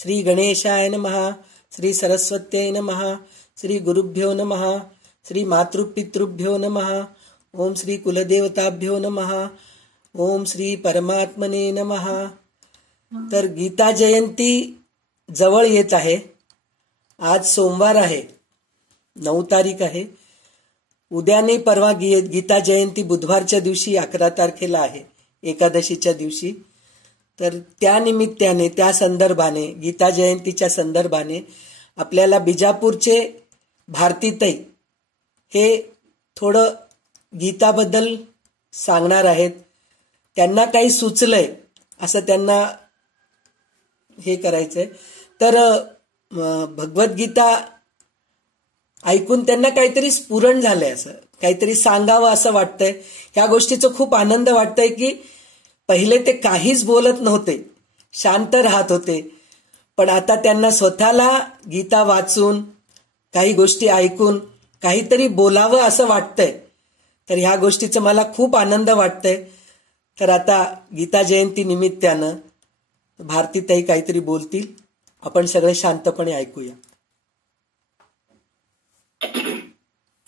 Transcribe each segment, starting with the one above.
श्री गणेशाय नमः, श्री सरस्वत्यै नमः, श्री गुरुभ्यो नमः, श्री मातृपितृभ्यो नमः, ओम श्री कुलदेवताभ्यो नमः, ओम श्री परमात्मने नमः. तर गीता जयंती जवळ येत आहे. आज सोमवार आहे, 9 तारीख आहे. उद्या नाही परवा गीता जयंती बुधवारच्या दिवशी 11 तारखेला आहे, एकादशीच्या दिवशी. तर त्या निमित्ताने, त्या संदर्भाने, गीता जयंतीच्या संदर्भाने आपल्याला बिजापूरचे भारतीताई हे थोडं गीताबद्दल सांगणार आहेत. त्यांना काही सुचलंय असं त्यांना हे करायचंय. तर भगवद्गीता ऐकून त्यांना काहीतरी स्फुरण झालंय, असं काहीतरी सांगावं असं वाटतंय. ह्या गोष्टीचं खूप आनंद वाटतंय की पहिले ते काहीच बोलत नव्हते, शांत राहत होते, पण आता त्यांना स्वतःला गीता वाचून, काही गोष्टी ऐकून काहीतरी बोलावं असं वाटतंय. तर ह्या गोष्टीचं मला खूप आनंद वाटतंय. तर आता गीता जयंती निमित्तानं भारतीताई काहीतरी बोलतील, आपण सगळे शांतपणे ऐकूया.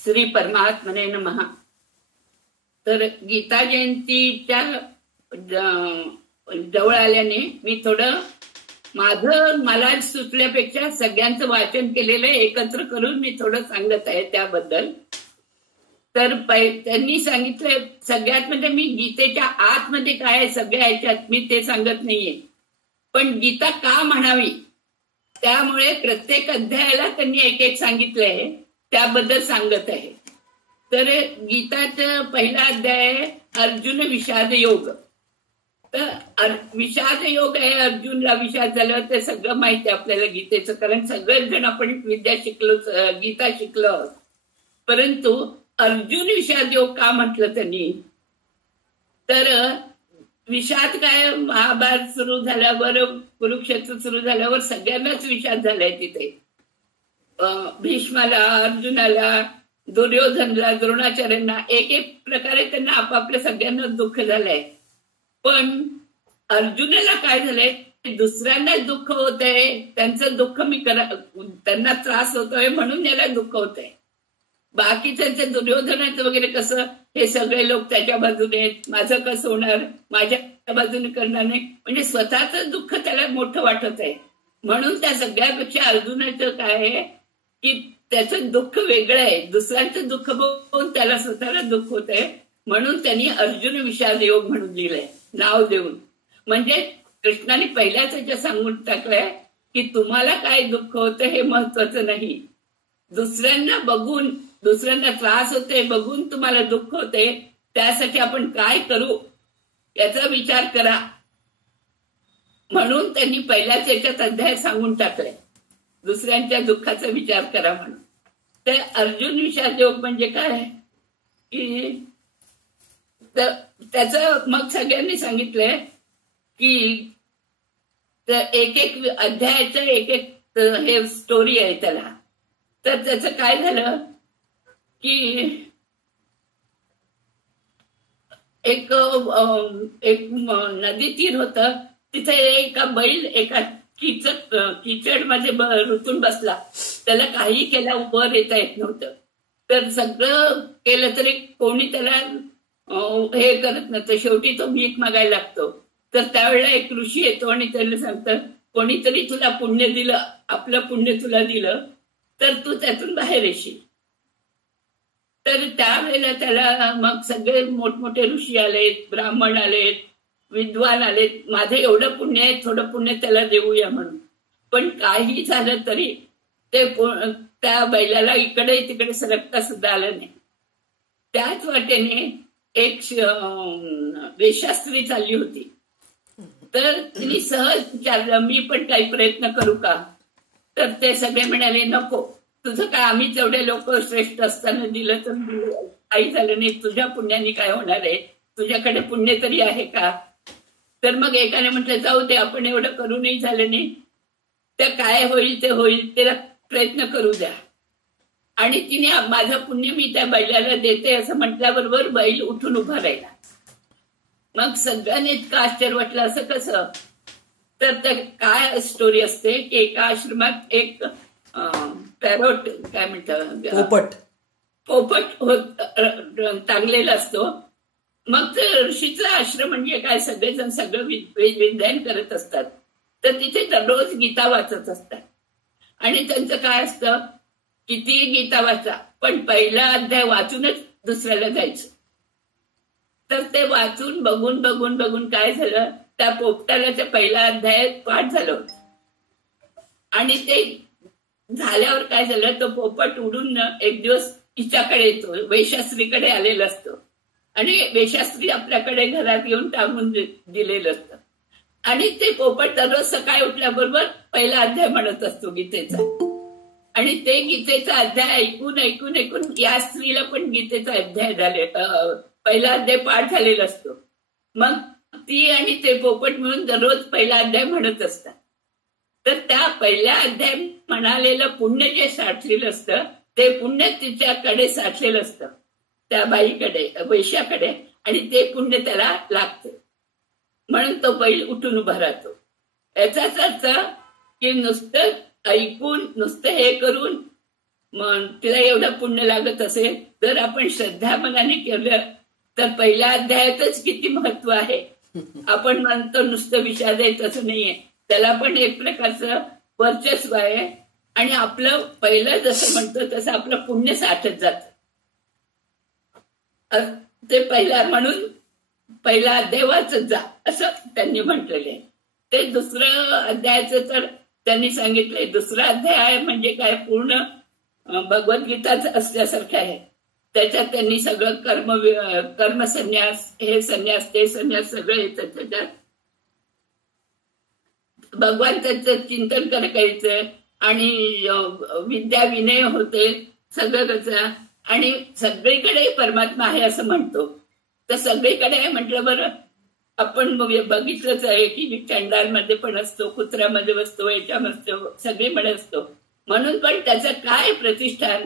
श्री परमात्मने नमः. तर गीता जयंतीच्या जवळ आल्याने मी थोडं मला सुचल्यापेक्षा सगळ्यांचं वाचन केलेलं एकत्र करून मी थोडं सांगत आहे त्याबद्दल. तर त्यांनी सांगितलं, सगळ्यात म्हणजे मी गीतेच्या आतमध्ये काय आहे सगळ्या ह्याच्यात मी ते सांगत नाहीये, पण गीता का म्हणावी त्यामुळे प्रत्येक अध्यायाला त्यांनी एक एक सांगितलंय, त्याबद्दल सांगत आहे. तर गीताचा पहिला अध्याय आहे अर्जुन विषाद योग. तर विषाद योग आहे, अर्जुनला विषाद झालं, ते सगळं माहिती आहे आपल्याला गीतेचं, कारण सगळेच जण आपण विद्या शिकलो, गीता शिकलो. परंतु अर्जुन विषाद योग का म्हटलं त्यांनी, तर विषाद काय, महाभारत सुरू झाल्यावर, कुरुक्षेत्र सुरू झाल्यावर सगळ्यांनाच विषाद झालाय तिथे. भीष्माला, अर्जुनाला, दुर्योधनला, द्रोणाचार्यांना एक एक प्रकारे त्यांना आपापल्या सगळ्यांना दुःख झालंय. पण अर्जुनाला काय झालंय, दुसऱ्यांना दुःख होतंय, त्यांचं दुःख त्यांना त्रास होतोय म्हणून याला दुःख होतंय. बाकीच्यांचे दुर्योधनाचं वगैरे कसं, हे सगळे लोक त्याच्या बाजूने, माझं कसं होणार, माझ्या बाजूने करणार नाही, म्हणजे स्वतःच दुःख त्याला मोठं वाटत आहे. म्हणून त्या सगळ्यापेक्षा अर्जुनाचं काय आहे की त्याचं दुःख वेगळं आहे, दुसऱ्यांचं दुःख बघून त्याला स्वतःला दुःख होत आहे, म्हणून त्यांनी अर्जुन विषाद योग म्हणून लिहिलंय नाव देऊन. म्हणजे कृष्णाने पहिल्याच याच्या सांगून टाकलंय की तुम्हाला काय दुःख होतं हे महत्वाचं नाही, दुसऱ्यांना बघून, दुसऱ्यांना त्रास होते बघून तुम्हाला दुःख होते, त्यासाठी आपण काय करू याचा विचार करा. म्हणून त्यांनी पहिल्याच याच्यात अध्याय सांगून टाकलाय, दुसऱ्यांच्या दुःखाचा विचार करा म्हणून. ते अर्जुन विषाद योग म्हणजे काय की त्याचं मग सगळ्यांनी सांगितलंय की एक एक अध्यायाचं एक एक हे स्टोरी आहे त्याला. तर त्याचं काय झालं की एक नदी तीर होतं, तिथे एका बैल एका किचड मध्ये रुतून बसला, त्याला काही केला वर येता येत नव्हतं. तर सगळं केलं तरी कोणी त्याला हे करत नव्हतं, शेवटी तो भीक मागायला लागतो. तर त्यावेळेला एक ऋषी येतो आणि त्याला सांगतं, कोणीतरी तुला पुण्य दिलं, आपलं पुण्य तुला दिलं तर तू त्यातून बाहेर येशील. तर त्यावेळेला त्याला मग सगळे मोठमोठे ऋषी आलेत, ब्राह्मण आलेत, विद्वान आलेत, माझं एवढं पुण्य आहे, थोडं पुण्य त्याला देऊया म्हणून. पण काही झालं तरी ते त्या बैलाला इकडे तिकडे सरकता सुद्धा आलं नाही. त्याच वाटेने एक वेश्यास्त्री चालली होती. तर तिने सहज विचारलं, मी पण काही प्रयत्न करू का? तर ते सगळे म्हणाले, नको, तुझं काय, आम्ही तेवढे लोक श्रेष्ठ असताना दिलं तर काही झालं नाही, तुझ्या पुण्याने काय होणार आहे, तुझ्याकडे पुण्य तरी आहे का? तर मग एकाने म्हटलं, जाऊ दे, आपण एवढं करूनही झालं नाही, तर काय होईल ते होईल, त्याला प्रयत्न करू द्या. आणि तिने माझं पुण्य मी त्या बैलाला देते असं म्हटल्याबरोबर बैल उठून उभा राहिला. मग सगळ्यांनी इतकं आश्चर्य वाटलं, असं कसं? तर त्या काय स्टोरी असते की एका आश्रमात एक पॅरोट काय म्हणतात पोपट टांगलेला असतो. मग ते ऋषीचा आश्रम म्हणजे काय, सगळेजण सगळं विज्ञान करत असतात. तर तिथे दररोज गीता वाचत असतात. आणि त्यांचं काय असतं, किती गीता वाचा, पण पहिला अध्याय वाचूनच दुसऱ्याला जायचं. तर ते वाचून बघून बघून बघून काय झालं, त्या पोपटाला त्या पहिला अध्याय पाठ झालं होतं. आणि ते झाल्यावर काय झालं, तो पोपट उडून एक दिवस हिच्याकडे येतो, वेशास्त्रीकडे आलेला असतो. आणि वेशास्त्री आपल्याकडे घरात येऊन टाकून दिलेलं असतं. आणि ते पोपट दररोज सकाळी उठल्याबरोबर पहिला अध्याय म्हणत असतो गीतेचा. आणि ते गीतेचा अध्याय ऐकून ऐकून ऐकून या स्त्रीला पण गीतेचा अध्याय झाले, पहिला अध्याय पाठ झालेला असतो. मग ती आणि ते पोपट मिळून दररोज पहिला अध्याय म्हणत असतात. तर त्या पहिल्या अध्याय म्हणालेलं पुण्य जे साठलेलं असतं, ते पुण्य तिच्याकडे साठलेलं असतं, त्या बाईकडे, वैश्याकडे. आणि ते पुण्य त्याला लागतं, म्हणून तो बैल उठून उभा राहतो. याचाच अर्थ की नुसतं ऐकून, नुसतं हे करून मग तिला एवढं पुण्य लागत असेल, तर आपण श्रद्धा मनाने केलं तर पहिल्या अध्यायातच किती महत्व आहे. आपण म्हणतो नुसतं विषाद आहे, तसं नाहीये. त्याला पण एक प्रकारचं वर्चस्व आहे. आणि आपलं पहिलं जसं म्हणतो तसं आपलं पुण्य साठत जात. ते पहिला म्हणून पहिला अध्याय वाचत जा असं त्यांनी म्हटलेलं आहे. ते दुसरं अध्यायाचं तर त्यांनी सांगितलंय, दुसरा अध्याय म्हणजे काय, पूर्ण भगवद्गीताच असल्यासारखं आहे. त्याच्यात त्यांनी सगळं कर्मसन्यास, हे संन्यास ते संन्यास सगळं येतं त्याच्यात. भगवंताचं चिंतन करायचं आणि विद्या विनय होते सगळं कसं. आणि सगळीकडे परमात्मा आहे असं म्हणतो. तर सगळीकडे आहे म्हटलं बरं, आपण बघितलंच आहे की चंडालमध्ये पण असतो, कुत्र्यामध्ये असतो, याच्यामध्ये असतो, सगळीकडे असतो. म्हणून पण त्याचं काय प्रतिष्ठान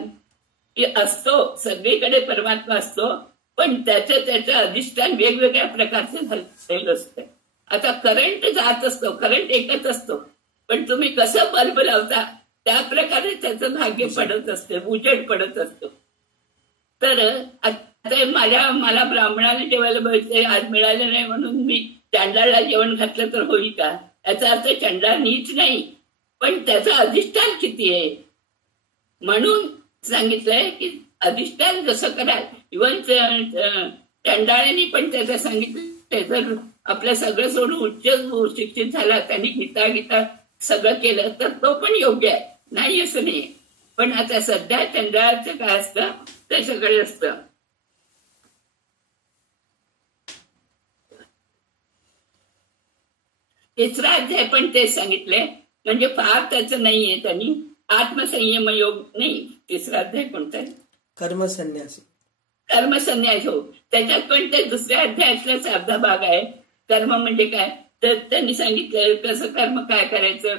असतो, सगळीकडे परमात्मा असतो, पण त्याचं अधिष्ठान वेगवेगळ्या प्रकारचे झालेलं असतं. आता करंट जात असतो, करंट एकच असतो, पण तुम्ही कसं बल्ब लावता त्या प्रकारे त्याचं भाग्य पडत असते, उजेड पडत असतो. तर आता मला ब्राह्मणाला जेवायला बघितले, आज मिळालं नाही म्हणून मी चंडाळला जेवण घातलं तर होईल का? याचा अर्थ चंडाळ नीच नाही, पण त्याचं अधिष्ठान किती आहे म्हणून सांगितलंय की अधिष्ठान कसं कराल. इव्हन चंडाळांनी पण त्याचं सांगितलं, जर आपलं सगळं सोडून उच्च शिक्षित झाला, त्यांनी गीता सगळं केलं तर तो पण योग्य आहे, नाही असं नाही. पण आता सध्या चंडाळाचं काय असतं, त्याच्याकडे असतं. तिसरा अध्याय पण ते सांगितले, म्हणजे फार त्याचं नाहीये. त्यांनी आत्मसंयम योग नाही, तिसरा अध्याय कोणता आहे, कर्मसन्यास. हो. त्याच्यात पण ते दुसऱ्या अध्यायातलाच अर्धा भाग आहे. कर्म म्हणजे काय, तर त्यांनी सांगितलं कसं कर्म काय करायचं,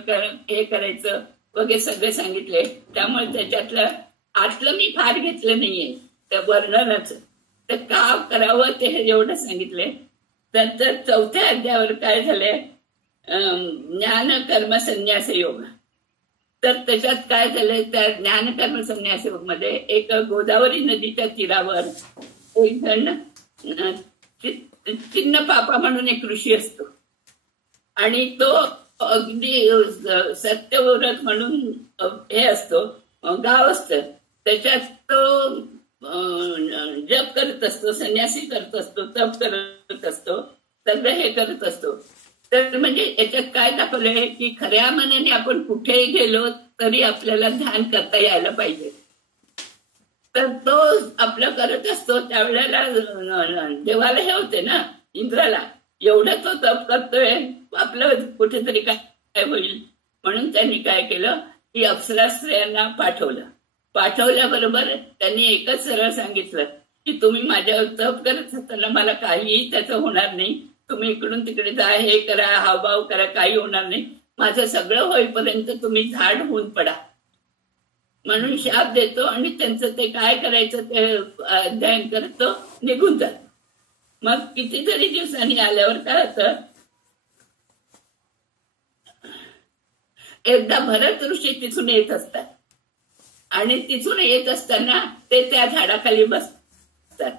हे करायचं वगैरे सगळं सांगितले. त्यामुळे त्याच्यातलं आतलं मी फार घेतलं नाहीये त्या वर्णनाचं, तर का करावं ते एवढं सांगितले. तर चौथ्या अध्यायावर काय झालंय, ज्ञान कर्म संन्यास योग. तर त्याच्यात काय झालंय, त्या ज्ञान कर्म संन्यास योग मध्ये एक गोदावरी नदीच्या तीरावर एक जण चिन्ह पापा म्हणून एक ऋषी असतो. आणि तो अगदी सत्यव्रत म्हणून हे असतो, गाव असतं. त्याच्यात तो जप करत असतो, संन्यासी करत असतो, तप करत असतो, सगळं हे करत असतो. तर म्हणजे याच्यात काय दाखवलंय की खऱ्या मनाने आपण कुठेही गेलो तरी आपल्याला ध्यान करता यायला पाहिजे. तर तो आपलं करत असतो. त्यावेळेला देवाला हे होते ना, इंद्राला, एवढं तो तप करतोय, आपलं कुठेतरी काय होईल म्हणून त्यांनी काय केलं की अप्सरा स्त्रियांना पाठवल्याबरोबर त्यांनी एकच सरळ सांगितलं की तुम्ही माझ्यावर तप करत असताना मला काहीही त्याचं होणार नाही. तुम्ही इकडून तिकडे जा, हे करा, हावभाव करा, काही होणार नाही. माझं सगळं होईपर्यंत तुम्ही झाड होऊन पडा म्हणून शाप देतो. आणि त्यांचं ते काय करायचं ते अध्ययन करत तो निघून जात. मग कितीतरी दिवसांनी आल्यावर काय होतं, एकदा भरत ऋषी तिथून येत असतात आणि तिथून येत असताना ते त्या झाडाखाली बसतात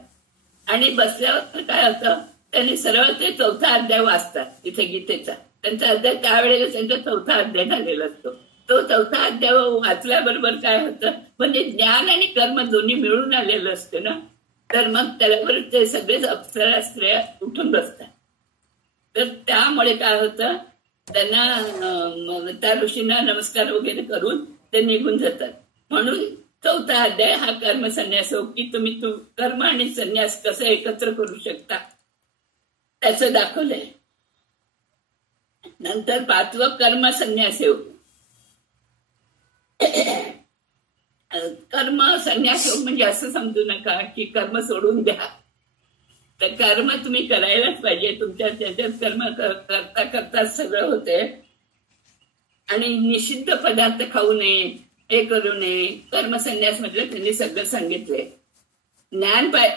आणि बसल्यावर काय होतं, त्यांनी सरळ ते 4था अध्याय वाचतात तिथे गीतेचा. त्यांचा अध्याय त्यावेळेला त्यांचा 4था अध्याय झालेला असतो. तो 4था अध्याय वाचल्याबरोबर काय होतं, म्हणजे ज्ञान आणि कर्म दोन्ही मिळून आलेलं असतं ना, तर मग त्याच्यावर ते सगळेच अप्सरा स्त्रिया उठून बसतात. तर त्यामुळे काय होतं, त्यांना त्या ऋषींना नमस्कार वगैरे करून ते निघून जातात. म्हणून 4था अध्याय हा कर्म संन्यास, की तुम्ही कर्म आणि संन्यास कसं एकत्र करू शकता त्याचं दाखवलंय. नंतर 5वं कर्म संन्यास योग. कर्म संन्यास योग म्हणजे असं समजू नका की कर्म सोडून द्या. तर कर्म तुम्ही करायलाच पाहिजे. तुमच्या त्याच्यात कर्म करता करता सगळं होते. आणि निषिद्ध पदार्थ खाऊ नये, हे करू नये. कर्म संन्यास म्हटलं त्यांनी सगळं सांगितलंय.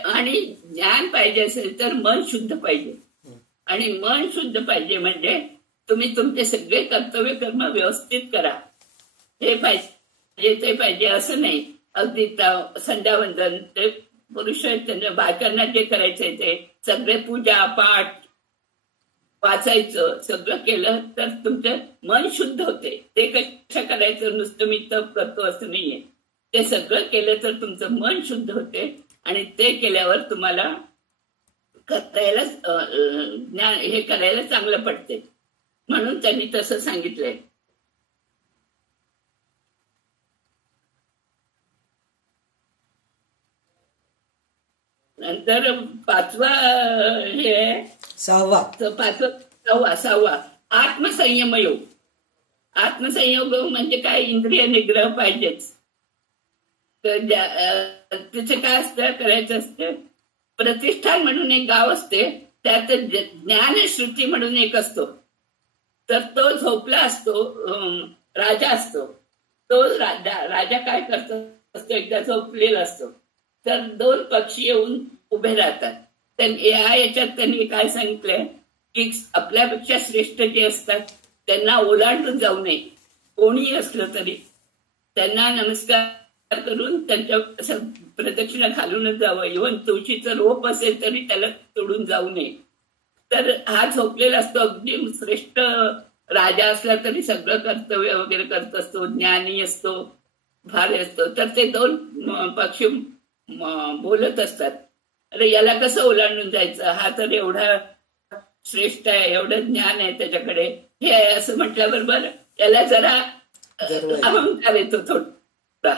आणि ज्ञान पाहिजे असेल तर मन शुद्ध पाहिजे. आणि मन शुद्ध पाहिजे म्हणजे तुम्ही तुमचे सगळे कर्तव्य कर्म व्यवस्थित करा. हे पाहिजे ते पाहिजे असं नाही. अगदी संध्यावंदन ते पुरुष बायकांना जे करायचंय ते सगळे पूजा पाठ वाचायचं सगळं केलं तर तुमचं मन शुद्ध होते. ते कसं करायचं, नुसतं मी तप करतो असं नाहीये. ते सगळं केलं तर तुमचं मन शुद्ध होते आणि ते केल्यावर तुम्हाला करायला ज्ञान हे करायला चांगलं पडते. म्हणून त्यांनी तसं सांगितलंय. नंतर 5वा हे 6वा आत्मसंयम योग. आत्मसंयोग म्हणजे काय, इंद्रिय निग्रह पाहिजेच. तर तिथे काय असतं, करायचं असतं. प्रतिष्ठान म्हणून एक गाव असते, त्यात ज्ञानश्रुती म्हणून एक असतो. तर तो झोपला असतो, राजा असतो. तो राजा काय करतो असतो, एकदा झोपलेला असतो. तर 2 पक्षी येऊन उभे राहतात. याच्यात त्यांनी काय सांगितलंय की आपल्यापेक्षा श्रेष्ठ जे असतात त्यांना ओलांडून जाऊ नये. कोणीही असलं तरी त्यांना नमस्कार करून त्यांच्या असं प्रदक्षिणा घालूनच जावं. इव्हन तुळशीचं रोप असेल तरी त्याला तोडून जाऊ नये. तर हा झोपलेला असतो, अगदी श्रेष्ठ राजा असला तरी सगळं कर्तव्य वगैरे करत असतो, ज्ञानी असतो, भारी असतो. तर ते 2 पक्षी बोलत असतात, अरे याला कसं ओलांडून जायचं, हा तर एवढा श्रेष्ठ आहे, एवढं ज्ञान आहे त्याच्याकडे. हे आहे असं म्हटल्याबरोबर याला जरा अहंकार येतो थोडा.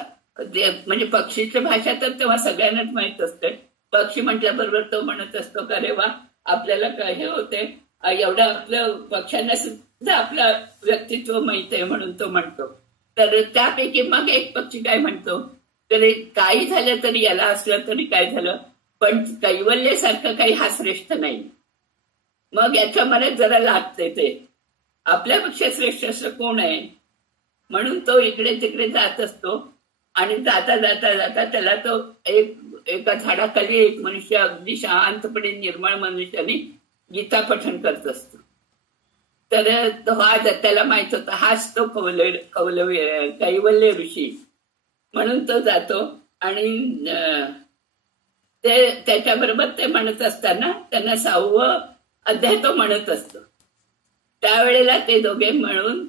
म्हणजे पक्षीची भाषा तर तेव्हा सगळ्यांनाच माहित असते. पक्षी म्हटल्याबरोबर तो म्हणत असतो का रे वा, आपल्याला काय हे होते, एवढं आपलं पक्ष्यांना सुद्धा आपलं व्यक्तित्व माहित आहे म्हणून तो म्हणतो. तर त्यापैकी मग एक पक्षी काय म्हणतो, तर काही झालं तरी याला असलं तरी काय झालं, पण कैवल्यसारखं काही हा श्रेष्ठ नाही. मग याच्या मनात जरा लागते ते आपल्यापेक्षा श्रेष्ठ असं कोण आहे. म्हणून तो इकडे तिकडे जात असतो आणि जाता जाता जाता त्याला तो एका झाडाखाली एक मनुष्य अगदी शांतपणे निर्मळ मनुष्याने गीता पठण करत असतो. तर तो त्याला माहित होता हाच तो कैवल्य ऋषी. म्हणून तो जातो आणि ते त्याच्याबरोबर ते म्हणत असताना त्यांना 6वं अध्याय तो म्हणत असतो. त्यावेळेला ते दोघे मिळून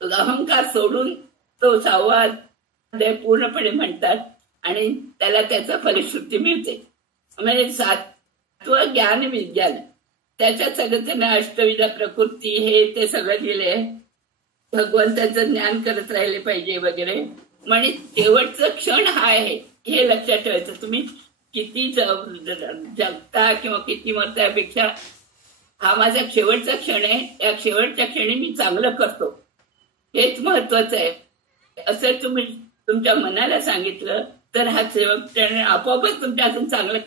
अहंकार सोडून तो 6वा अध्याय पूर्णपणे म्हणतात आणि त्याला त्याचा फलश्रुती मिळते. म्हणजे 7वं ज्ञान विज्ञान, त्याच्यात सगळं त्यांना अष्टविधा प्रकृती हे ते सगळं दिले. भगवंताचं ज्ञान करत राहिले पाहिजे वगैरे. म्हणजे शेवटचं क्षण हा आहे हे लक्षात ठेवायचं. तुम्ही किती जगता किंवा किती मरता यापेक्षा हा माझा शेवटचा क्षण आहे, या शेवटच्या क्षणी मी चांगलं करतो हेच महत्वाचं आहे असं तुम्ही तुमच्या मनाला सांगितलं तर हा क्षण आपोआपच तुमच्या अजून चांगलं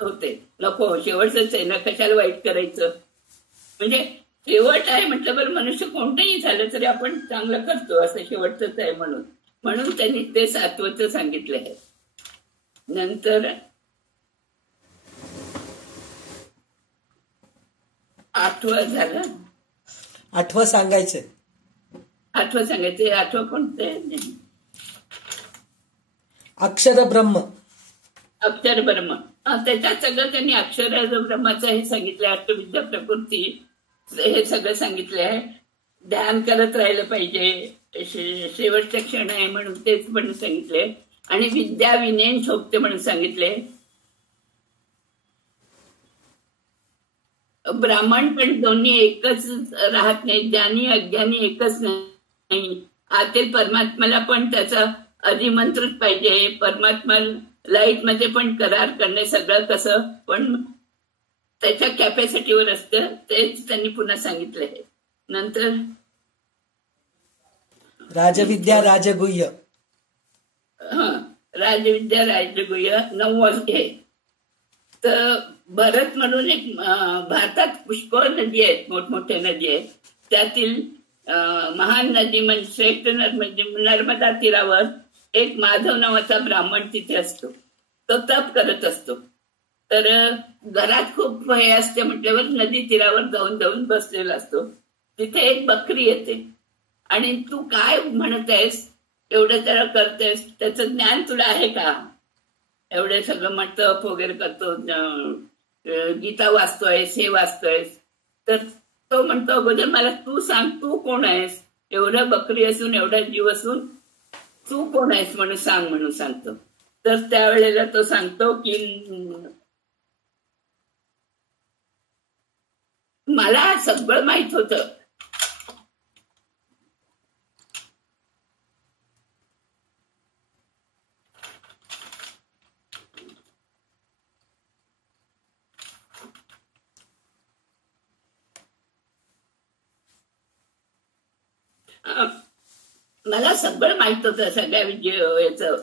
होते. नको शेवटच आहे ना, कशाला वाईट करायचं. म्हणजे शेवट आहे म्हटलं बरं, मनुष्य कोणतंही झालं तरी आपण चांगलं करतो असं शेवटच आहे म्हणून त्यांनी ते 7वं सांगितलं आहे. नंतर 8वं झालं. 8वं सांगायचं आठवं सांगायचे, आठवं कोणते? अक्षर ब्रह्म. अक्षर ब्रह्म. त्याच्यात सगळं त्यांनी अक्षर ब्रह्माचं हे सांगितलं, अष्टविद्या प्रकृती हे सगळं सांगितलं आहे. ध्यान करत राहिलं पाहिजे, शेवटचे क्षण आहे म्हणून तेच पण सांगितले. आणि विद्या विनेन शोभते म्हणून सांगितले. ब्राह्मण पण दोन्ही एकच राहत नाही, ज्ञानी अज्ञानी एकच नाही. आतील परमात्म्याला पण त्याचा अधिमंत्रच पाहिजे. परमात्मा लाईट मध्ये पण करार करणे सगळं कसं पण त्याच्या कॅपॅसिटीवर असतं, तेच त्यांनी पुन्हा सांगितलंय. नंतर राजविद्या राजगुह्य. राजविद्या राजगुह्य 9 आहे. तर भरत म्हणून एक भारतात पुष्कळ नदी आहेत, मोठमोठ्या नदी आहेत. त्यातील महान नदी म्हणजे श्रेष्ठ नर्मदा तीरावर एक माधव नावाचा ब्राह्मण तिथे असतो. तो तप करत असतो. तर घरात खूप हे असते म्हटल्यावर नदी तीरावर जाऊन जाऊन बसलेला असतो. तिथे एक बकरी येते आणि तू काय म्हणत आहेस, एवढं त्याला करतेस, त्याचं ज्ञान तुला आहे का? एवढे सगळं मंडप वगैरे करतो, गीता वाचतोयस, हे वाचतोयस. तर तो म्हणतो, अगोदर मला तू सांग, तू कोण आहेस? एवढं बकरी असून, एवढा जीव असून तू कोण आहेस म्हणून सांग म्हणून सांगतो. तर त्यावेळेला तो सांगतो की मला सगळं माहित होतं. मला सगळं माहित होतं सगळ्या याचं.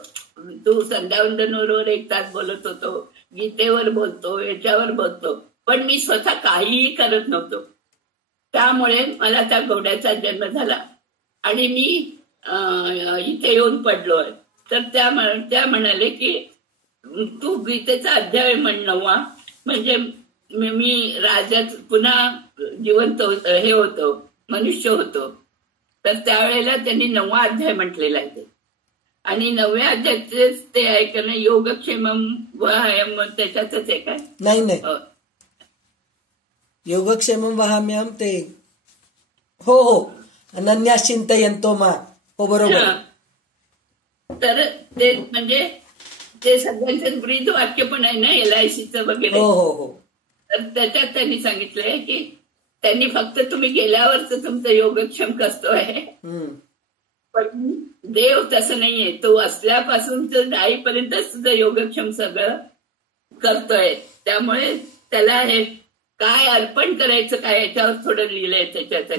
तू संध्यावंदनवर 1 तास बोलत होतो, गीतेवर बोलतो, याच्यावर बोलतो, पण मी स्वतः काहीही करत नव्हतो. त्यामुळे मला त्या घोड्याचा जन्म झाला आणि मी इथे येऊन पडलोय. तर त्या म्हणाले की तू गीतेचा अध्याय म्हण 9, म्हणजे मी राजात पुन्हा जिवंत हे होतो, मनुष्य होतो. तर त्यावेळेला त्यांनी 9वा अध्याय म्हटलेला आहे. आणि 9व्या अध्यायाचेच ते आहे का नाही, योगक्षेमम वहाम्यम, त्याच्यातच आहे काय? नाही, योगक्षेमम वहाम्यम ते हो अनन्यास चिंतयन्तो मा. हो बरोबर. तर ते म्हणजे ते सगळ्यांचं ब्रीद वाक्य पण आहे ना LICचं वगैरे. हो. तर त्याच्यात त्यांनी सांगितलंय की त्यांनी फक्त तुम्ही गेल्यावर तर तुमचं योगक्षम करतोय, पण देव तसं नाहीये. तो असल्यापासून तर जाईपर्यंत तुझं योगक्षम सगळं करतोय. त्यामुळे त्याला हे काय अर्पण करायचं काय याच्यावर थोडं लिहिलंय त्याच्यात.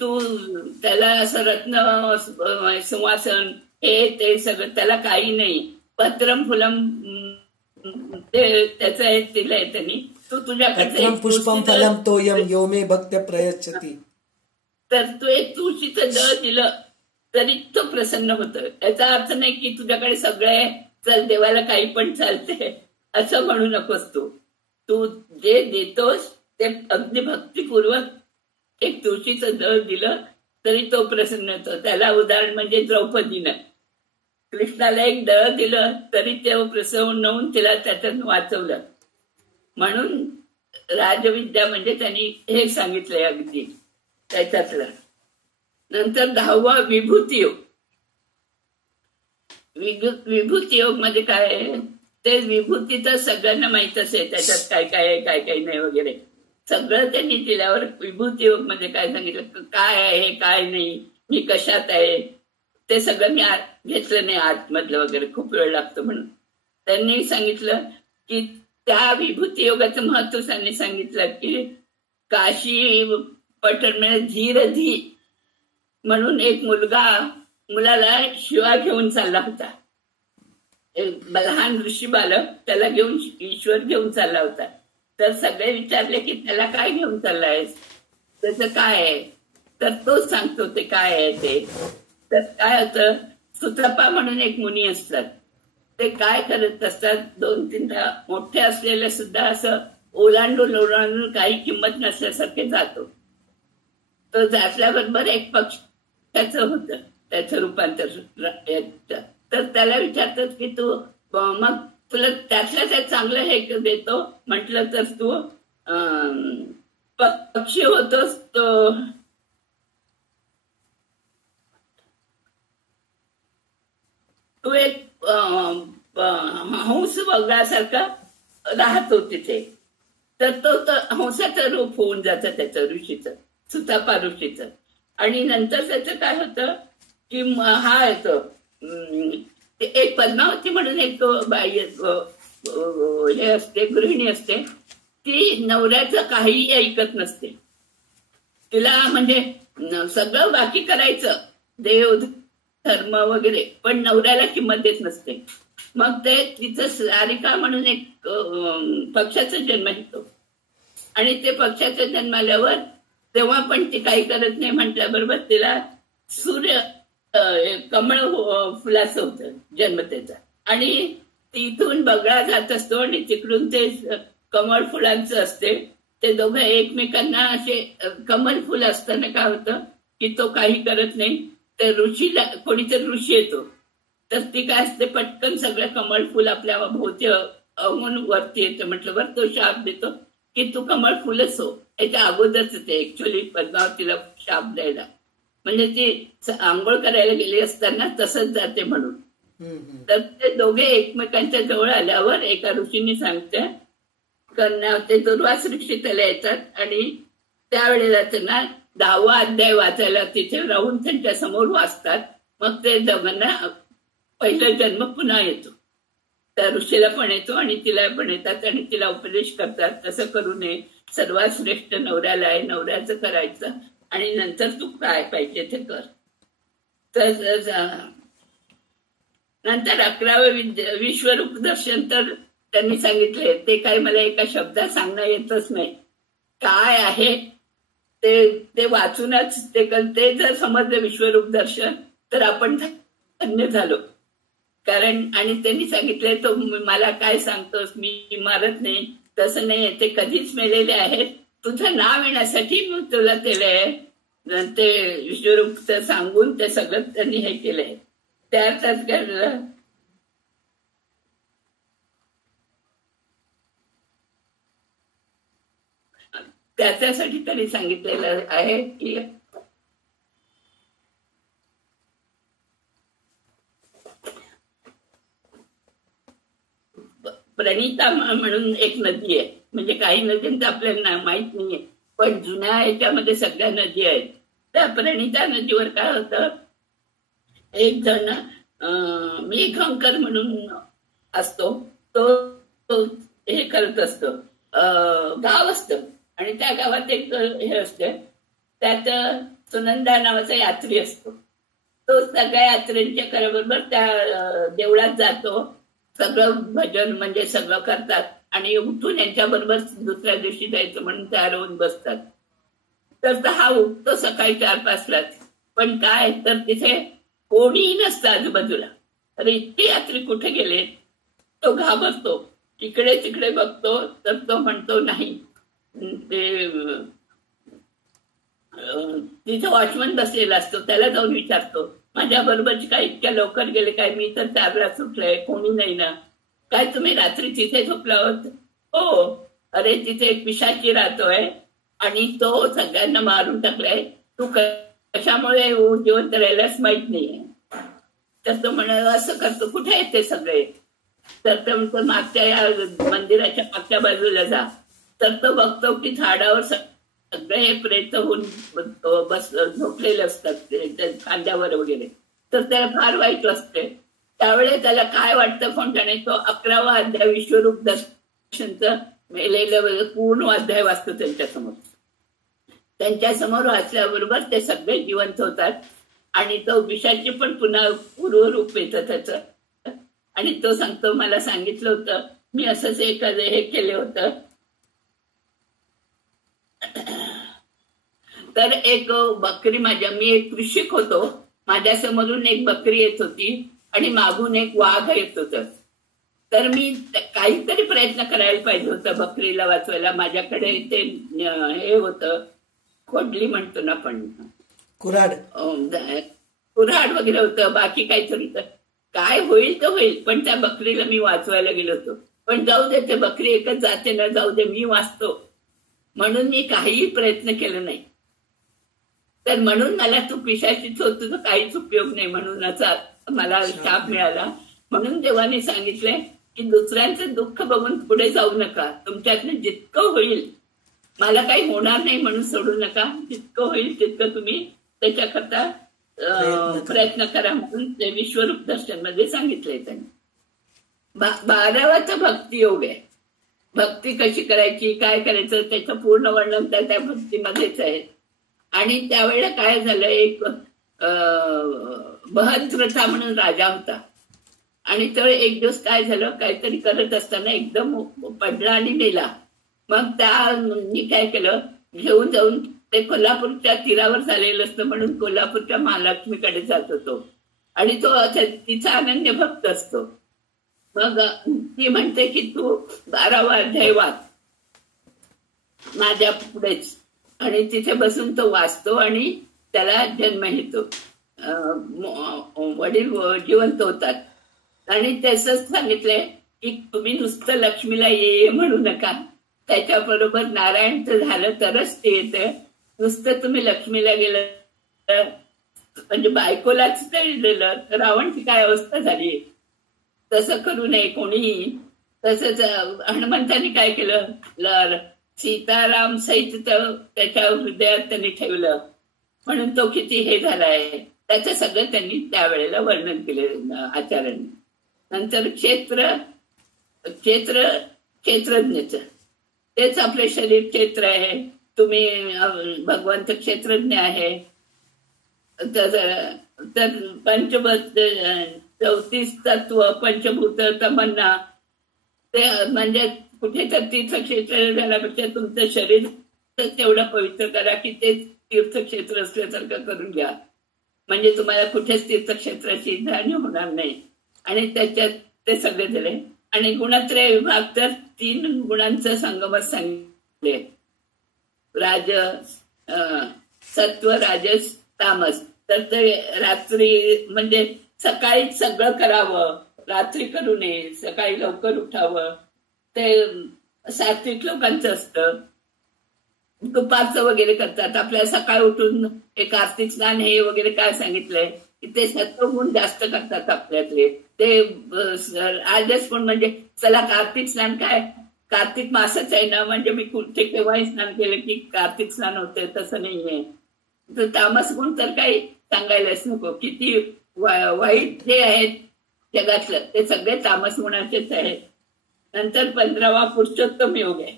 तू त्याला असं रत्न सिंहासन हे ते सगळं त्याला काही नाही. पत्रम फुलम ते त्याचं हे दिलंय त्यांनी. तू तुझ्याकडे पुष्पम फलम तोयम यो मे भक्त प्रयच्छति. तर तू एक तुळशीचं दळ दिलं तरी तो प्रसन्न होतो. याचा अर्थ नाही की तुझ्याकडे सगळे चल देवाला काही पण चालते असं म्हणू नकोस. तू जे देतोस ते अगदी भक्तिपूर्वक एक तुळशीचं दळ दिलं तरी तो प्रसन्न होतो. त्याला उदाहरण म्हणजे द्रौपदीनं कृष्णाला एक दळ दिलं तरी ते प्रसन्न होऊन तिला त्याच्यातून वाचवलं. म्हणून राजविद्या म्हणजे त्यांनी हे सांगितलंय अगदी त्याच्यातलं. नंतर 10वा विभूती योग. विभूती योग मध्ये काय आहे, ते विभूती तर सगळ्यांना माहित असेल, त्याच्यात काय काय आहे काय काय नाही वगैरे सगळं त्यांनी दिल्यावर विभूती योग मध्ये काय सांगितलं, काय आहे काय नाही, मी कशात आहे ते सगळं मी घेतलं नाही आतमधलं वगैरे, खूप वेळ लागतो म्हणून. त्यांनी सांगितलं की त्या विभूती योगाचं महत्व त्यांनी सांगितलं की काशी पटण धीरधी म्हणून एक मुलाला शिवा घेऊन चालला होता. लहान ऋषी बालक त्याला घेऊन ईश्वर घेऊन चालला होता. तर सगळे विचारले की त्याला काय घेऊन चाललायस, त्याचं काय आहे, तर तोच सांगतो ते काय आहे ते. तर काय होतं, सुतपा म्हणून एक मुनी असतात, ते काय करत असतात, 2-3 मोठे असलेले सुद्धा असं ओलांडून काही किंमत नसल्यासारखे जातो. तो असल्याबरोबर एक पक्षाचं होतं त्याचं रूपांतर. तर त्याला विचारतात की तू मग तुला त्यातल्या त्यात चांगलं हे देतो म्हटलं तर तू पक्षी होतोस. तो एक हंस वगळ्यासारखा राहतो तिथे. तर तो हंसाचं रूप होऊन जातं त्याचं ऋषीचं, सुतापा ऋषीचं. आणि नंतर त्याचं काय होतं की हा येतो एक पद्मावती म्हणून एक बाई हे असते, गृहिणी असते. ती नवऱ्याचं काहीही ऐकत नसते. तिला म्हणजे सगळं बाकी करायचं, देव धर्म वगैरे, पण नवऱ्याला किंमत देत नसते. मग ते तिचं सारिका म्हणून एक पक्षाचा जन्म घेतो. आणि ते पक्षाचा जन्म आल्यावर तेव्हा पण ती काही करत नाही म्हटल्याबरोबर तिला सूर्य कमळ फुलाचं होतं जन्म त्याचा. आणि तिथून बगळा जात असतो आणि तिकडून ते कमळ फुलांचं असते. ते दोघं एकमेकांना असे, कमल फुल असताना काय होतं की तो काही करत नाही. तर ऋषीला कोणीतरी ऋषी येतो. तर ती काय असते, पटकन सगळं कमळ फुल आपल्या भोवती अवून वरती येतं. म्हटलं वर तो शाप देतो की तू कमळ फुलच हो. याच्या अगोदरच ते ऍक्च्युअली पद्मावतीला शाप द्यायला, म्हणजे ती आंघोळ करायला गेली असताना तसंच जाते म्हणून. तर ते दोघे एकमेकांच्या जवळ आल्यावर एका ऋषींनी सांगते कन्या, ते दुर्वास ऋषी त्याला येतात आणि त्यावेळेला त्यांना 10वा अध्याय वाचायला तिथे राहून त्यांच्या समोर वाचतात. मग ते दोघांना पहिला जन्म पुन्हा येतो. त्या ऋषीला पण येतो आणि तिला पण येतात आणि तिला उपदेश करतात कसं करू नये, सर्वात श्रेष्ठ नवऱ्याला आहे, नवऱ्याचं करायचं आणि नंतर तू काय पाहिजे ते कर. तर नंतर 11वे विश्वरूप दर्शन तर त्यांनी सांगितले. ते काय मला एका शब्दात सांगणं येतच नाही काय आहे ते वाचूनच ते जर समजलं विश्वरूप दर्शन तर आपण धन्य झालो. कारण आणि त्यांनी सांगितले तो मला काय सांगतोस, मी मारत नाही, तसं नाही, ते कधीच मेलेले आहेत, तुझं नाव येण्यासाठी मी तुला केलंय. ते विश्वरूप सांगून ते सगळं त्यांनी हे केलंय. त्यातच काय त्याच्यासाठी त्यांनी सांगितलेलं आहे की प्रणिता म्हणून एक नदी आहे. म्हणजे काही नद्यांचं आपल्याला माहित नाहीये, पण जुन्या ह्याच्यामध्ये सगळ्या नदी आहेत. त्या प्रणिता नदीवर काय होतं, एक जण मेघंकर म्हणून असतो, तो हे करत असतो, गाव असतं आणि त्या गावात एक हे असते, त्यात सुनंदा नावाचा यात्री असतो. तो सगळ्या यात्रेंच्या बरोबर त्या देवळात जातो, सगळं भजन म्हणजे सगळं करतात आणि उठून यांच्या बरोबर दुसऱ्या दिवशी जायचं म्हणून तयार होऊन बसतात. तर हा उठतो सकाळी 4-5लाच, पण काय तर तिथे कोणीही नसतं आजूबाजूला. अरे इतके यात्री कुठे गेले, तो घाबरतो, इकडे तिकडे बघतो. तर तो म्हणतो नाही, ते तिथे वॉचमन बसलेला असतो, त्याला जाऊन विचारतो माझ्या बरोबरची काय इतक्या लवकर गेले काय, मी तर 4ला सुटलंय, कोणी नाही ना, काय तुम्ही रात्री तिथे झोपला होत? हो. अरे तिथे एक पिशाची राहतोय आणि तो सगळ्यांना मारून टाकलाय, तू कशामुळे जिवंत राहिल्यास माहित नाहीये. तर तो म्हणाला असं करतो, कुठे आहेत ते सगळे? तर तो म्हणतो मागच्या या मंदिराच्या मागच्या बाजूला जा. तर तो बघतो की झाडावर सगळे हे प्रेत होऊन बस झोपलेले असतात खांद्यावर वगैरे. तर त्याला फार वाईट वाटते. त्यावेळेस त्याला काय वाटतं कोण जाणे, तो 11वा अध्याय विश्वरूप दर्शनचं मेलेलं पूर्ण अध्याय वाचतो त्यांच्यासमोर. त्यांच्यासमोर वाचल्याबरोबर ते सगळे जिवंत होतात आणि तो विषाची पण पुन्हा पूर्वरूप येतं त्याचं. आणि तो सांगतो मला सांगितलं होतं, मी असंच हे केलं होतं. तर एक बकरी मी एक कृषिक होतो, माझ्या समोरून एक बकरी येत होती आणि मागून एक वाघ येत होत. तर मी काहीतरी प्रयत्न करायला पाहिजे होता बकरीला वाचवायला. माझ्याकडे ते हे होतं खोडली म्हणतो ना आपण, कुऱ्हाड. कुऱ्हाड वगैरे होतं, बाकी काहीतरी. काय होईल तर होईल, पण त्या बकरीला मी वाचवायला गेलो होतो. पण जाऊ दे, ते बकरी एकच जाते ना, जाऊ दे, मी वाचतो म्हणून मी काहीही प्रयत्न केला नाही. तर म्हणून मला तू पिशाचीच होतो तर काहीच उपयोग नाही म्हणून असा मला शाप मिळाला. म्हणून देवाने सांगितलंय की दुसऱ्यांचं दुःख बघून पुढे जाऊ नका, तुमच्यातनं जितकं होईल, मला काही होणार नाही म्हणून सोडू नका, जितकं होईल तितकं तुम्ही त्याच्याकरता प्रयत्न करा म्हणून ते विश्वरूप दर्शन मध्ये सांगितलंय त्यांनी. 12वाचा भक्ती योग आहे. भक्ती कशी करायची, काय करायचं, त्याचं पूर्ण वर्णन त्या भक्तीमध्येच आहे. आणि त्यावेळेला काय झालं, एक बहद्रथा म्हणून राजा होता. आणि तो एक दिवस काय झालं, काहीतरी करत असताना एकदम पडला आणि मेला. मग मी काय केलं, घेऊन जाऊन ते कोल्हापूरच्या तीरावर झालेलं असतं म्हणून कोल्हापूरच्या महालक्ष्मीकडे जात होतो. आणि तो तिचा अनन्य भक्त असतो. मग ती म्हणते की तू 12वा अध्याय वाच माझ्या पुढेच. आणि तिथे बसून तो वाचतो आणि त्याला जन्म येतो, वडील जिवंत होतात. आणि तसंच सांगितलंय की तुम्ही नुसतं लक्ष्मीला ये म्हणू नका, त्याच्याबरोबर नारायणचं झालं तरच ते येतं. नुसतं तुम्ही लक्ष्मीला गेलं म्हणजे बायकोलाच दिलं तर रावणची काय अवस्था झाली. तसं करू नये कोणीही. तसंच हनुमंतांनी काय केलं, सीताराम सहित त्याच्या हृदयात त्यांनी ठेवलं म्हणून तो किती हे झालाय, त्याचं सगळं त्यांनी त्यावेळेला वर्णन केलं आचार्यांनी. नंतर क्षेत्रज्ञच तेच आपले शरीर क्षेत्र आहे, तुम्ही भगवंत क्षेत्रज्ञ आहे. तर पंचभूत 34 तत्व पंचभूत तमन्ना ते म्हणजे कुठे तर तीर्थक्षेत्र झाल्यापेक्षा तुमचं शरीर तेवढं पवित्र करा की ते तीर्थक्षेत्र असल्यासारखं करून घ्या, म्हणजे तुम्हाला कुठेच तीर्थक्षेत्राची जाणीव होणार नाही. आणि त्याच्यात ते सगळे झाले. आणि गुणत्रय विभाग तर 3 गुणांचं संगमच सांगितले, सत्व राजस तामस. तर ते रात्री म्हणजे सकाळीच सगळं करावं, रात्री करू नये, सकाळी लवकर उठावं. ते सात्विक लोकांचं असतं, दुपारचं वगैरे करतात. आपल्याला सकाळ उठून हे कार्तिक स्नान हे वगैरे काय सांगितलंय की ते सत्वगुण जास्त करतात आपल्यातले. ते राजस गुण म्हणजे चला कार्तिक स्नान काय, कार्तिक मासच आहे ना, म्हणजे मी कुठे केव्हाही स्नान केलं की कार्तिक स्नान होते, तसं नाहीये. तर तामस गुण तर काही सांगायलाच नको. किती वाईट जे आहेत जगातलं ते सगळे तामस गुणाचेच आहेत. नंतर 15वा पुरुषोत्तम योग आहे.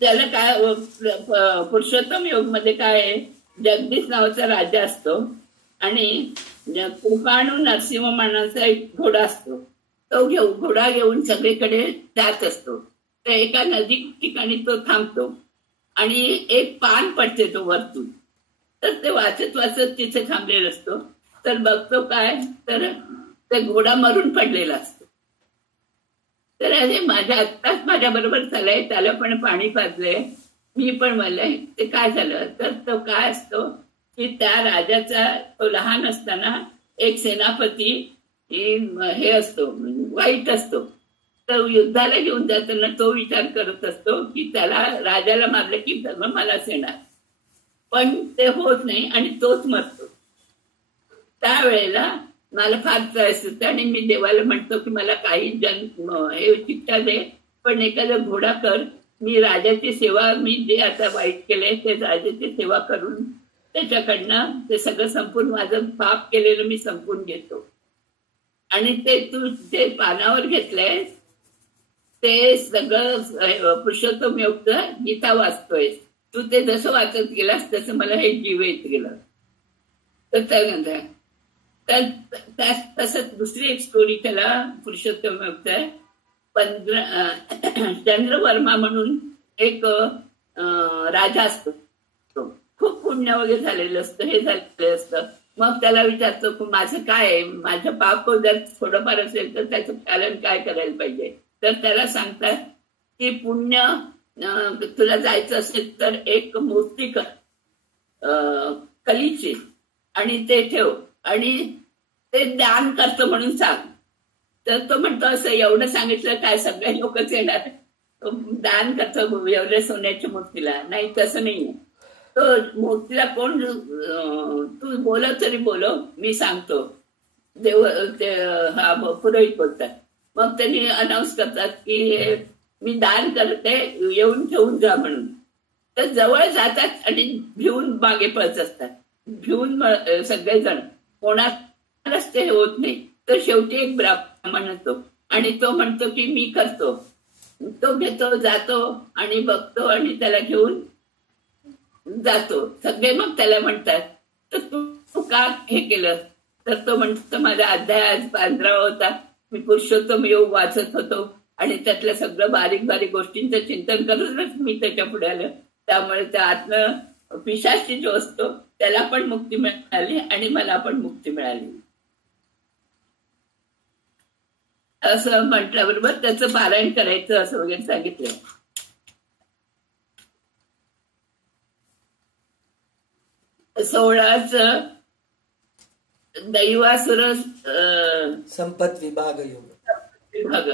त्याला काय, पुरुषोत्तम योग मध्ये काय आहे, जगदीश नावाचा राजा असतो आणि कृपाणू नरसिंह मानाचा एक घोडा असतो. तो घोडा घेऊन सगळीकडे जात असतो. तर एका नजीक ठिकाणी तो थांबतो आणि एक पान पडते तो वरतून. तर ते वाचत वाचत तिथे थांबलेला असतो. तर बघतो काय, तर ते घोडा मरून पडलेला असतो. तर अरे आत्ताच माझ्या बरोबर चालय, त्याला पण पाणी पाजलंय, मी पण म्हणलंय. ते काय झालं, तर तो काय असतो की त्या राजाचा तो लहान असताना एक सेनापती हे असतो, वाईट असतो. तर युद्धाला घेऊन जाताना तो विचार करत असतो की त्याला राजाला मारलं की धर्म मलाच येणार, पण ते होत नाही आणि तोच मरतो. त्यावेळेला मला फार त्रास होतो आणि मी देवाला म्हणतो की मला काही हे शिक्षा दे, पण एखादा घोडा कर, मी राजाची सेवा, मी जे आता वाईट केलंय ते राजाची सेवा करून त्याच्याकडनं ते सगळं संपूर्ण माझं पाप केलेलं मी संपून घेतो. आणि ते तू जे पानावर घेतलंय ते सगळं पुरुषोत्तम योग गीता वाचतोय, तू ते जसं वाचत गेलास तसं मला हे जीव येत गेलं. तर तसंच दुसरी एक स्टोरी त्याला पुरुषोत्तम योग आहे. चंद्रवर्मा म्हणून एक राजा असतो, खूप पुण्य वगैरे झालेलं असतं, हे झालेलं असतं. मग त्याला विचारतो की माझं काय आहे, माझं पाप जर थोडंफार असेल तर त्याचं पालन काय करायला पाहिजे. तर त्याला सांगतात की पुण्य तुला जायचं असेल तर एक मूर्ती कर कलीची आणि ते ठेव आणि ते दान करतो म्हणून सांग. तर तो म्हणतो असं एवढं सांगितलं काय सगळे लोकच येणार, दान करतो एवढ्या सोन्याच्या मूर्तीला? नाही, तसं नाहीये. तो मूर्तीला कोण तू बोलव तरी बोलव, मी सांगतो. देव ते हा पुरोहित बोलतात. मग त्यांनी अनाऊन्स करतात की मी दान करते, येऊन ठेवून जा म्हणून. तर जवळ जातात आणि भिवून मागे पळत असतात. भिवून सगळेजण, कोणालाच ते होत नाही. तर शेवटी एक ब्राह्मण येतो आणि तो म्हणतो की मी करतो. तो घेतो, जातो आणि बघतो आणि त्याला घेऊन जातो. सगळे मग त्याला म्हणतात तर तू का हे केलं? तर तो म्हणतो माझा अध्याय आज 15 होता, मी पुरुषोत्तम योग वाचत होतो आणि त्यातल्या सगळं बारीक बारीक गोष्टींचं चिंतन करूनच मी त्याच्या पुढे आलं. त्यामुळे त्या आत्म पिशाची जो असतो त्याला पण मुक्ती मिळाली आणि मला पण मुक्ती मिळाली. असं म्हटल्याबरोबर त्याचं पारायण करायचं असं वगैरे सांगितलं. सोळाच दैवासुर संपत विभाग योग.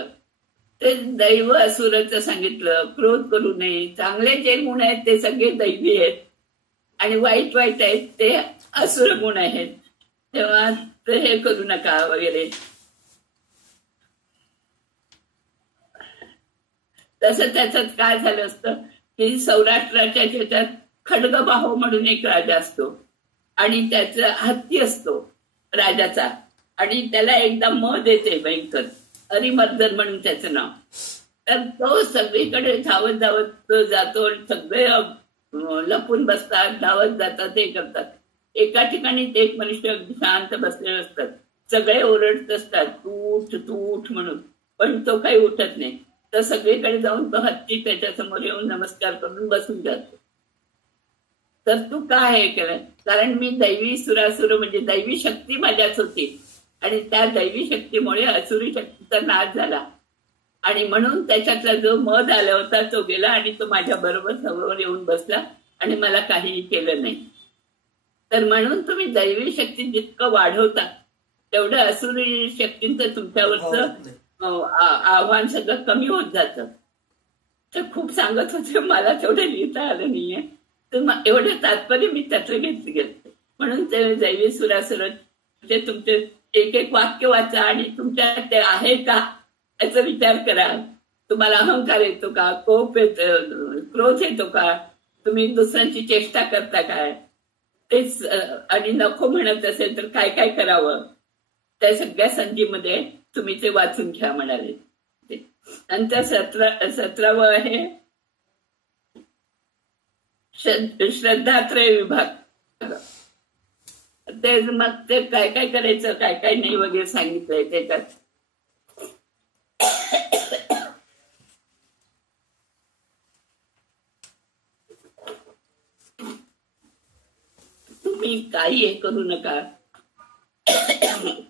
ते दैव असुराचं सांगितलं. क्रोध करू नये. चांगले जे गुण आहेत ते सगळे दैवी आहेत आणि वाईट वाईट आहेत ते असुर गुण आहेत. तेव्हा हे करू नका वगैरे. तसं त्याच्यात काय झालं असतं की सौराष्ट्राच्या ज्याच्यात खड्गबाहो म्हणून एक राजा असतो आणि त्याचा हत्ती असतो राजाचा आणि त्याला एकदा मध येते भयंकर, हरिमर्दन म्हणून त्याचं नाव. तर तो सगळीकडे धावत धावत जातो. सगळे लपून बसतात, धावत जातात, हे करतात. एका ठिकाणी एक मनुष्य अगदी शांत बसलेले असतात. सगळे ओरडत असतात तू उठ तू उठ म्हणून, पण तो काही उठत नाही. तर सगळीकडे जाऊन तो हत्ती त्याच्या समोर येऊन नमस्कार करून बसून जातो. तर तू काय हे केलं? कारण मी दैवी सुरासुर म्हणजे दैवी शक्ती माझ्याच होती आणि त्या दैवी शक्तीमुळे असुरी शक्तीचा नाश झाला आणि म्हणून त्याच्यातला जो मध आला होता तो गेला आणि तो माझ्या बरोबर समोर येऊन बसला आणि मला काहीही केलं नाही. तर म्हणून तुम्ही दैवी शक्ती जितकं वाढवता तेवढं असुरी शक्तींचं तुमच्यावरचं आव्हान सगळं कमी होत जातं. तर खूप सांगत होते, मला तेवढं लिहिता आलं नाहीये, तर एवढं तात्पर्य मी त्यातलं घेतलं. म्हणून ते दैवी सुरासुर ते तुमचे एक एक वाक्य वाचा आणि तुमच्या ते आहे का याचा विचार करा. तुम्हाला अहंकार येतो का, कोप येतो, क्रोध येतो का, तुम्ही दुसऱ्यांची चेष्टा करता काय, तेच आणि नको म्हणत असेल तर काय काय करावं, त्या सगळ्या संधीमध्ये तुम्ही ते वाचून घ्या म्हणाले. नंतर 17वं आहे श्रद्धात्रय विभाग. ते मग ते काय काय करायचं काय काय नाही वगैरे सांगितलंय त्याच्यात. तुम्ही काही हे करू नका,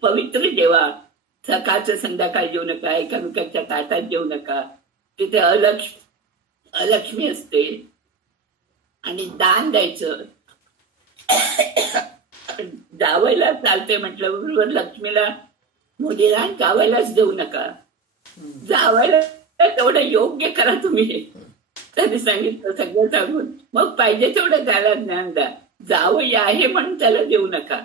पवित्र जेवा, सकाळचं संध्याकाळी जेवू नका, एकामेकाच्या ताटात जेवू नका, तिथे अलक्ष्मी असते आणि दान द्यायचं. जावयला चालते म्हटलं बरोबर, लक्ष्मीला मुलीला जावयलाच देऊ नका, जावयला तेवढं योग्य करा तुम्ही. त्यांनी सांगितलं सगळं सांगून. मग पाहिजे तेवढं त्याला ज्ञान द्या. जावई आहे म्हणून त्याला देऊ नका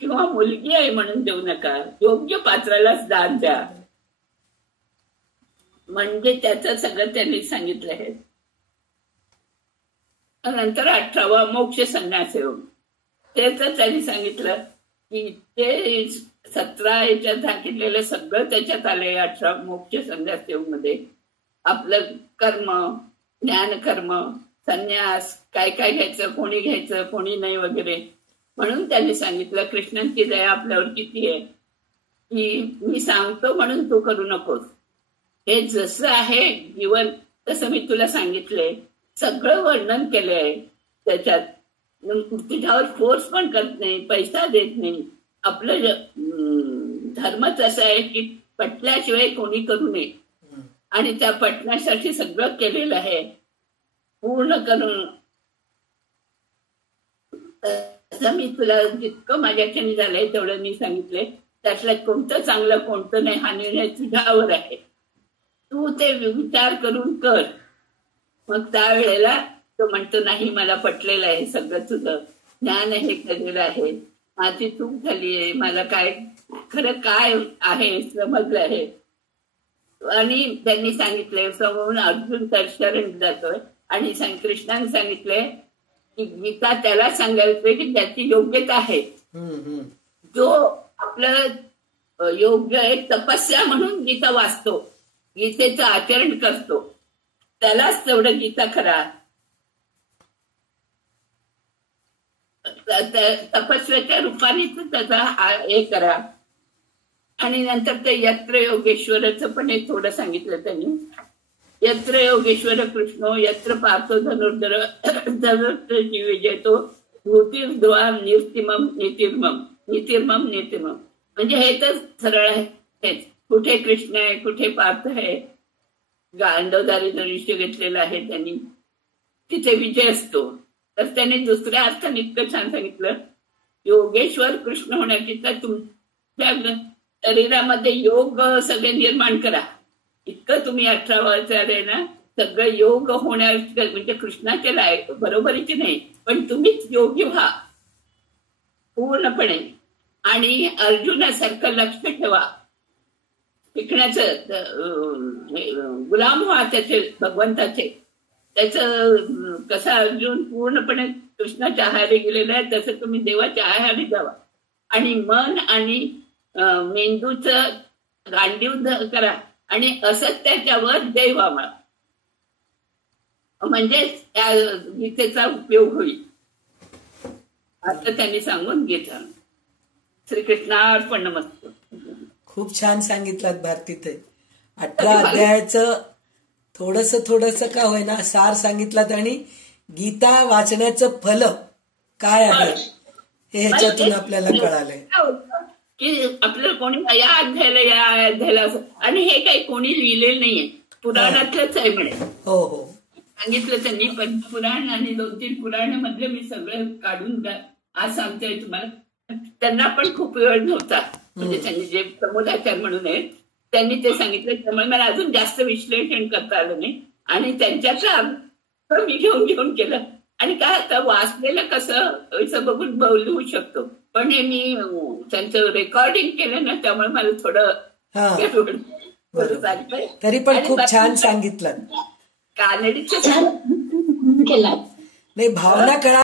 किंवा मुलगी आहे म्हणून देऊ नका, योग्य पात्रालाच दान द्या. म्हणजे त्याचं सगळं त्यांनी सांगितलं आहे. नंतर 18वा मोक्ष संन्यास योग. ते तर त्यांनी सांगितलं की ते 17 याच्यात सांगितलेलं सगळं त्याच्यात आलंय 18 मोक्ष संन्यास योग मध्ये. आपलं कर्म, ज्ञानकर्म, संन्यास, काय काय घ्यायचं, कोणी घ्यायचं कोणी नाही वगैरे. म्हणून त्यांनी सांगितलं कृष्णांची दया आपल्यावर किती आहे की मी सांगतो म्हणून तू करू नकोस. हे जसं आहे जीवन तसं मी तुला सांगितलंय, सगळं वर्णन केलंय त्याच्यात. तुझ्यावर फोर्स पण करत नाही, पैसा देत नाही. आपलं धर्मच असं आहे की पटल्याशिवाय कोणी करू नये. आणि त्या पटण्यासाठी सगळं केलेलं आहे पूर्ण करून. तसं मी तुला जितकं माझ्याच्याने झालंय तेवढं मी सांगितलंय. त्यातलं कोणतं चांगलं कोणतं नाही हा निर्णय तुझ्यावर आहे. तू ते विचार करून कर. मग त्यावेळेला तो म्हणतो नाही मला पटलेलं आहे सगळं तुझं ज्ञान हे केलेलं आहे. माझी चूक झाली आहे. मला काय खरं काय आहे समजलं आहे. आणि त्यांनी सांगितलंय समोरून अर्जुन तर शरण जातोय आणि कृष्णाने सांगितलंय की गीता त्याला सांगायचंय की त्याची योग्यता आहे. जो आपलं योग्य आहे तपस्या म्हणून गीता वाचतो गीतेचं आचरण करतो त्यालाच तेवढं गीता खरा. तपस्याच्या रूपाने त्याचा हे करा. आणि नंतर ते यत्र योगेश्वराचं पण एक थोडं सांगितलं त्यांनी. यत्र योगेश्वर कृष्णो यत्र पार्थो धनुर्धर धनुर्धर विजयतो भूतिर्ध्वा निर्तिमम नितिर्मम नितिर्मम नितिर्मम. म्हणजे हे तर सरळ आहे. कुठे कृष्ण आहे कुठे पार्थ आहे. गांडवधारी धनुष्य घेतलेलं आहे त्यांनी तिथे विजय असतो. तर त्याने दुसऱ्या अर्थाने इतकं छान सांगितलं योगेश्वर कृष्ण होण्याकरिता तुमच्या शरीरामध्ये योग सगळे निर्माण करा. इतकं तुम्ही 18 वर्षाचे ना सगळं योग होण्या म्हणजे कृष्णाचे लायक बरोबरीचे नाही पण तुम्हीच योगी व्हा पूर्णपणे. आणि अर्जुनासारखं लक्ष ठेवा शिकण्याचं गुलाम व्हा त्याचे भगवंताचे. त्याचं कसं अर्जुन पूर्णपणे कृष्णाच्या आहारी गेलेला आहे तसं तुम्ही देवाच्या आहारी जावा. आणि मन आणि मेंदूचं गांडीव करा आणि असत्याच्यावर जय व्हावा म्हणजे त्या गीतेचा उपयोग होईल असं त्यांनी सांगून घेतलं. श्रीकृष्णार्पण नमस्ते. खूप छान सांगितलं भारतीताई. 18 अध्यायाचं थोडस का होईना सार सांगितलं आणि गीता वाचण्याचं फल काय आहे हे ह्याच्यातून आपल्याला कळालंय की आपल्याला कोणी या अध्यायाला आणि हे काही कोणी लिहिलेलं नाहीये पुराणातलंच आहे म्हणे. हो हो सांगितलं त्यांनी. पण पुराण आणि 2-3 पुराणामधले मी सगळं काढून आज सांगतोय तुम्हाला. त्यांना पण खूप वेळ नव्हता म्हणजे त्यांनी जे प्रमोदाचार्य म्हणून आहेत त्यांनी ते सांगितलं त्यामुळे मला अजून जास्त विश्लेषण करता आलं नाही. आणि त्यांच्याचं मी घेऊन केलं. आणि काय आता वाचलेलं कसं बघून बोलू शकतो पण हे मी त्यांचं रेकॉर्डिंग केलं ना त्यामुळे मला थोडं तरी पण खूप छान सांगितलं. कानडीचं केला नाही भावना कळा